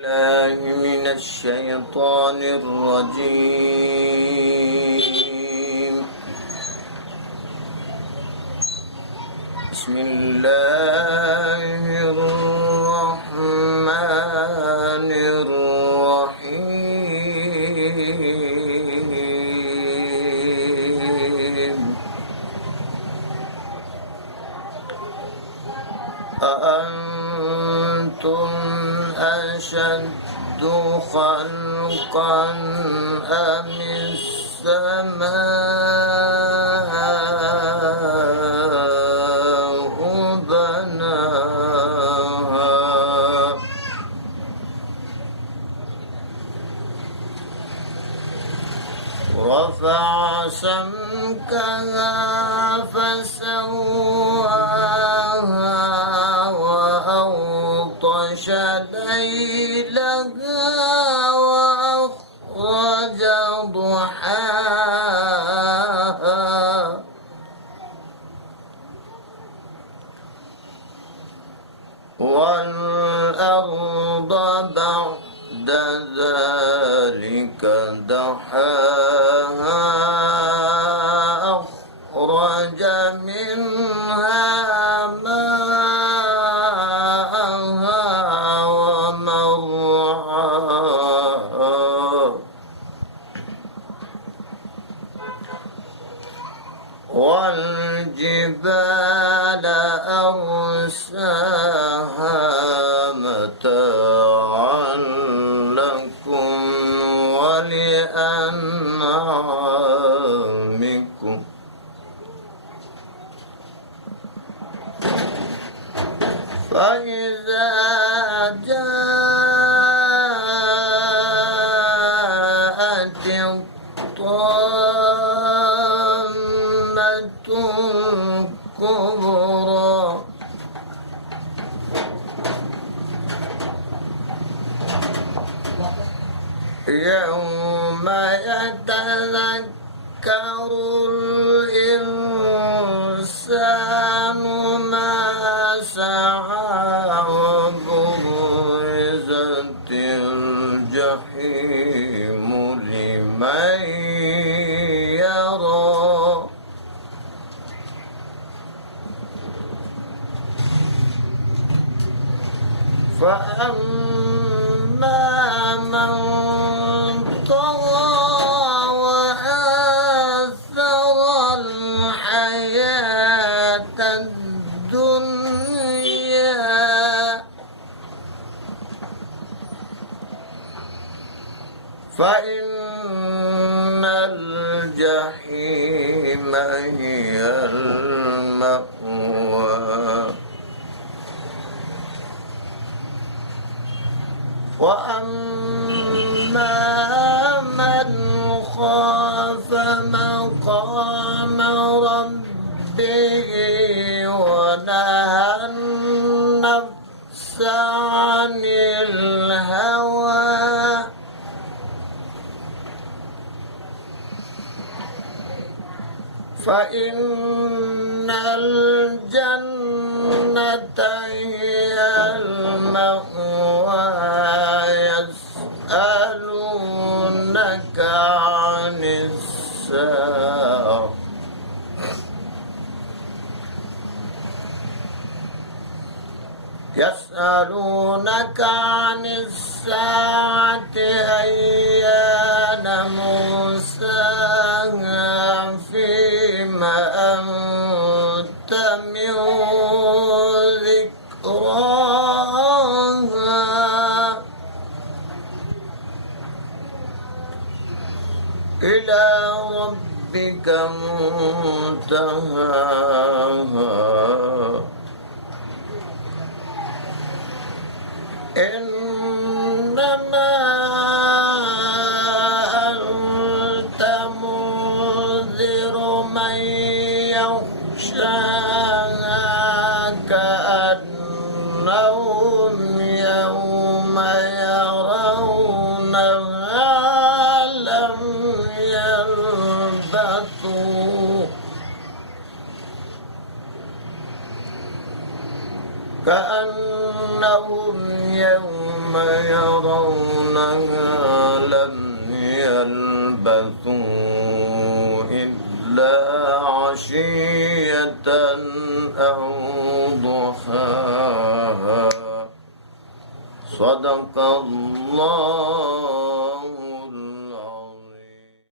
الله من الشيطان الرجيم. بسم الله الرحمن الرحيم. أأنتم أشد خلقا أم السماء بناها رفع سمكها فسواها وأغطش ليلها وأخرج ضحاها والأرض بعد ذلك دحاها أخرج منها والجبال أرساها متاعا لكم ولأنعامكم فإذا جاءت الكبرى يوم يتذكر الإنسان ما سعى وبرزت الجحيم لمن يرى فأما من طغى وآثر الحياة الدنيا فإن الجحيم هي المأوى وأما من خاف مقام ربه ونهى النفس عن الهوى فإن الجنة هي المأوى. يسألونك عن الساعة أيان مرساها فيما أنت من ذكراها إلى ربك منتهاها إنما أنت منذر من يخشاها كأنهم يوم يرونها لم يلبثوا كأنهم يوم يرونها لم يلبثوا إلا عشية أو ضحاها صدق الله